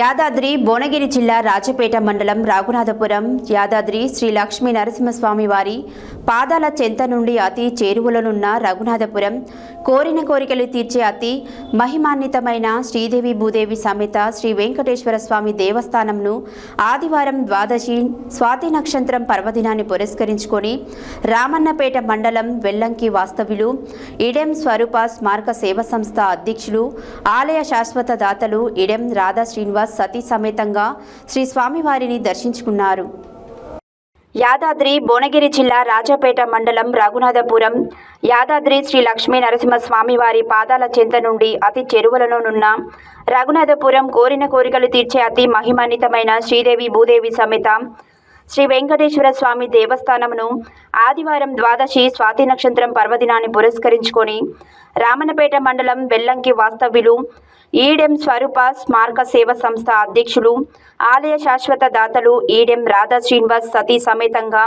యాదాద్రి భువనగిరి జిల్లా రాజపేట మండలం రఘునాథపురం యాదాద్రి శ్రీ లక్ష్మీ నరసింహస్వామి వారి పాదాల చెంత నుండి అతి చేరువలోనున్న రఘునాథపురం కోరిన కోరికలు తీర్చే అతి మహిమాన్వితమైన శ్రీదేవి భూదేవి సమేత శ్రీ వెంకటేశ్వర స్వామి దేవస్థానంను ఆదివారం ద్వాదశి స్వాతి నక్షత్రం పర్వదినాన్ని పురస్కరించుకొని రామన్నపేట మండలం వెల్లంకి వాస్తవ్యులు ఇడెం స్వరూప స్మారక సేవ సంస్థ అధ్యక్షులు ఆలయ శాశ్వత దాతలు ఇడెం రాధా శ్రీనివాస్ సతీ సమేతంగా శ్రీ స్వామివారిని దర్శించుకున్నారు. యాదాద్రి భువనగిరి జిల్లా రాజపేట మండలం రఘునాథపురం యాదాద్రి శ్రీ లక్ష్మీ నరసింహస్వామి వారి పాదాల చెంత నుండి అతి చెరువులలోనున్న రఘునాథపురం కోరిన కోరికలు తీర్చే అతి మహిమాన్వితమైన శ్రీదేవి భూదేవి సమేత శ్రీ వెంకటేశ్వర స్వామి దేవస్థానమును ఆదివారం ద్వాదశి స్వాతి నక్షత్రం పర్వదినాన్ని పురస్కరించుకొని రామన్నపేట మండలం వెల్లంకి వాస్తవ్యులు ఈడెం స్వరూప స్మారక సేవ సంస్థ అధ్యక్షులు ఆలయ శాశ్వత దాతలు ఈడెం రాధా శ్రీనివాస్ సతీ సమేతంగా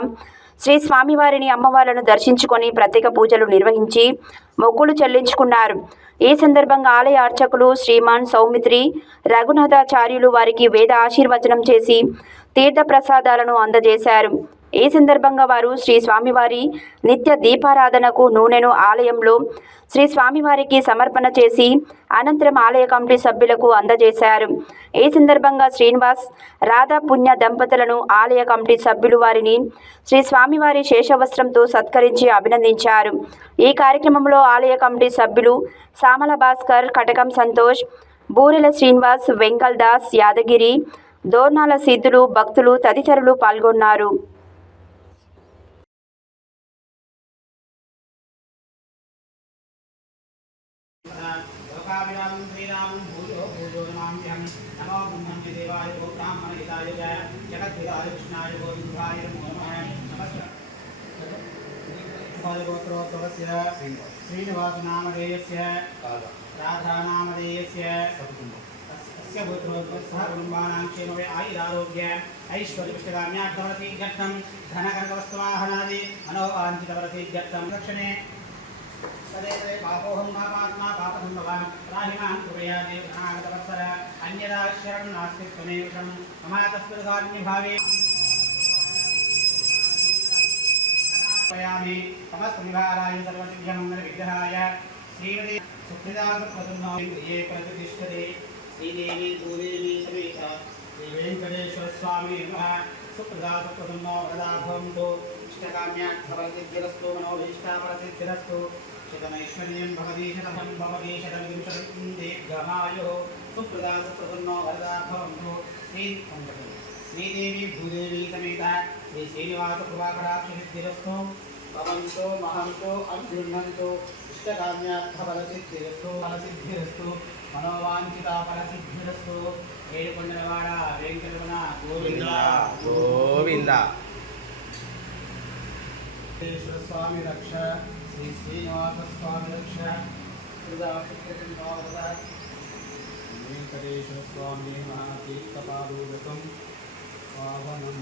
శ్రీ స్వామివారిని అమ్మవార్లను దర్శించుకొని ప్రత్యేక పూజలు నిర్వహించి మొక్కులు చెల్లించుకున్నారు. ఈ సందర్భంగా ఆలయ అర్చకులు శ్రీమాన్ సౌమిత్రి రఘునాథాచార్యులు వారికి వేద ఆశీర్వచనం చేసి తీర్థ ప్రసాదాలను అందజేశారు. ఈ సందర్భంగా వారు శ్రీ స్వామివారి నిత్య దీపారాధనకు నూనెను ఆలయంలో శ్రీ స్వామివారికి సమర్పణ చేసి అనంతరం ఆలయ కమిటీ సభ్యులకు అందజేశారు. ఈ సందర్భంగా శ్రీనివాస్ రాధా పుణ్య దంపతులను ఆలయ కమిటీ సభ్యులు వారిని శ్రీ స్వామివారి శేషవస్త్రంతో సత్కరించి అభినందించారు. ఈ కార్యక్రమంలో ఆలయ కమిటీ సభ్యులు సామల భాస్కర్, కటకం సంతోష్, బూరెల శ్రీనివాస్, వెంకల్ దాస్, యాదగిరి, దోర్నాల సిద్ధులు, భక్తులు తదితరులు పాల్గొన్నారు. श्रीनिवास नामधेयस्य राधा नामधेयस्य अस्य पुत्रोत्सह कुटुम्बानां क्षेमे आयुरारोग्य ऐश्वर्यपुष्टिकाम्यार्थवरति गतं धनकनकवस्तुवाहनादि मनोवाञ्छितवरति दक्षिणे तदेव पापोऽहं पापात्मा पापसम्भवान् राहिमां कृपया देवनागतवत्सर अन्यदा शरणं नास्ति त्वमेव शरणं मम तस्मद्कार्यभावे पयामि समस्तनिवाराय सर्वसिद्ध्यमङ्गलविग्रहाय श्रीमते सुखदासपदुन्नये प्रतिष्ठते श्रीदेवी भूदेवी समेत श्री वेंकटेश्वर स्वामी नमः. सुप्रदासपदुन्नो वरदाभवन्तु इष्टकाम्यार्थफलसिद्धिरस्तु मनोभीष्टाफलसिद्धिरस्तु शतमैश्वर्यं भवति शतमं भवति शतविंशतिं दीर्घमायुः. सुप्रदासपदुन्नो वरदाभवन्तु श्रीदेवी भूदेवी समेत श्री श्रीनिवास कृपाकटाक्षसिद्धिरस्तु भवन्तु महन्तु अभ्युन्नन्तु इष्टकाम्यार्थफलसिद्धिरस्तु फलसिद्धिरस्तु मनोवाञ्छिताफलसिद्धिरस्तु. ఏడుకొండలవాడ వెంకటరమణ గోవింద గోవింద. వెంకటేశ్వర స్వామి రక్ష, శ్రీ శ్రీనివాస స్వామి రక్ష, వెంకటేశ్వర స్వామి మహాతీర్థపాదోదకం పావనం